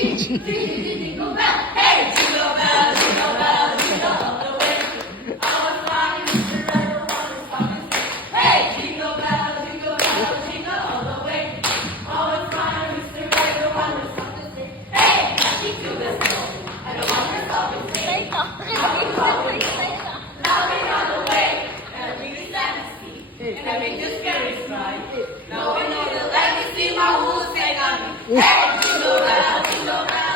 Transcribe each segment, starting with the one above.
Jingle bell, hey, jingle bell, jingle bell, jingle all the way. Our flying Mr. Red One is coming. Hey, jingle bell, jingle all the way. Our flying Mr. Red One is coming. Hey, keep to the snow. I don't want to stop and say. Laughing on the way, and I really sad to see. And I make the scary smile. Now I know the legacy my who's take on me. Hey, jingle bell, jingle bell.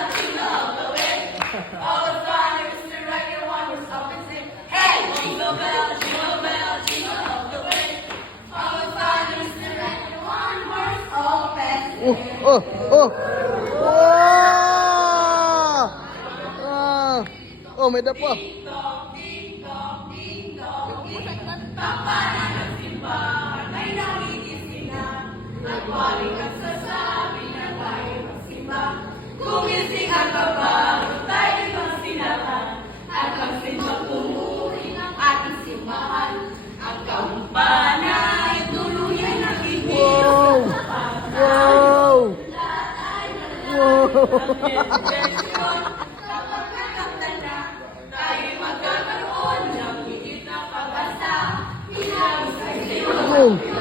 Jingle bell, jingle bell, jingle all the way. All the fathers direct the one horse open. Oh! Oh, may dapa. Ding dong, ding dong, ding dong, ding. Tampanan ng simbahan ay nagigising na. Nagwaling at sasabi na tayo magsimba. Gumising ang babae, tayo magsilaban. At ang simbang tumuhin ang ating simbahan. Ang kampana ay tuluyan na ibig. Wow! Lahat ay Wow! nalalaman. Kapag nakaktan na, tayo magkakaroon ng higit na pag-asa. Hinagis ay Oh!